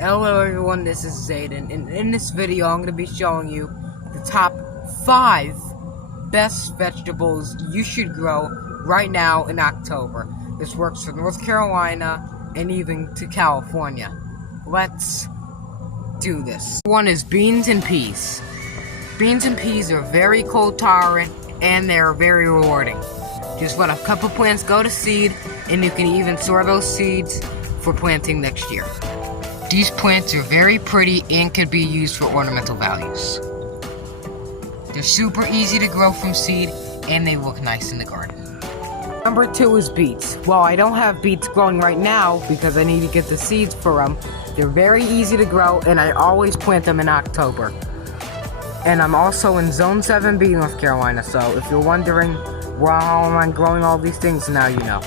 Hello everyone, this is Zayden, and in this video I'm going to be showing you the top 5 best vegetables you should grow right now in October. This works for North Carolina and even to California. Let's do this. One is beans and peas. Beans and peas are very cold tolerant and they're very rewarding. Just let a couple plants go to seed, and you can even store those seeds for planting next year. These plants are very pretty and can be used for ornamental values. They're super easy to grow from seed and they look nice in the garden. Number 2 is beets. Well, I don't have beets growing right now because I need to get the seeds for them. They're very easy to grow and I always plant them in October. And I'm also in Zone 7B, North Carolina, so if you're wondering, well, how am I growing all these things, now you know.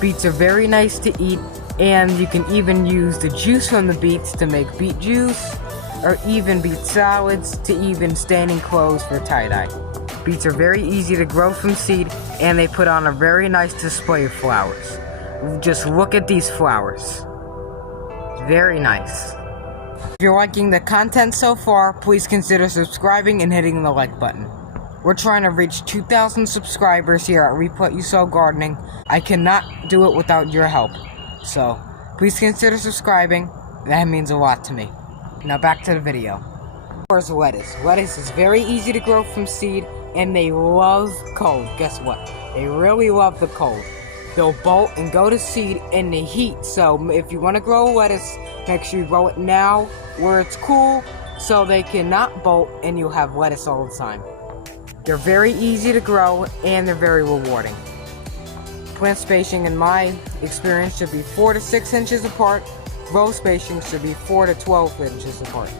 Beets are very nice to eat, and you can even use the juice from the beets to make beet juice, or even beet salads, to even standing clothes for tie-dye. Beets are very easy to grow from seed, and they put on a very nice display of flowers. Just look at these flowers. Very nice. If you're liking the content so far, please consider subscribing and hitting the like button. We're trying to reach 2,000 subscribers here at Reap What You Sow Gardening. I cannot do it without your help. So, please consider subscribing. That means a lot to me. Now back to the video. Where's lettuce? Lettuce is very easy to grow from seed, and they love cold. Guess what? They really love the cold. They'll bolt and go to seed in the heat. So if you want to grow lettuce, make sure you grow it now where it's cool so they cannot bolt and you'll have lettuce all the time. They're very easy to grow and they're very rewarding. Plant spacing in my experience should be 4 to 6 inches apart. Row spacing should be 4 to 12 inches apart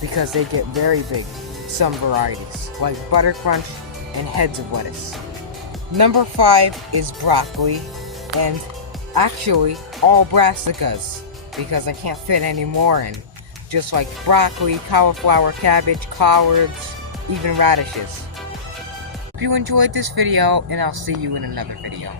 because they get very big, some varieties, like Butter Crunch and heads of lettuce. Number 5 is broccoli, and actually all brassicas, because I can't fit any more in, just like broccoli, cauliflower, cabbage, collards, even radishes. Hope you enjoyed this video, and I'll see you in another video.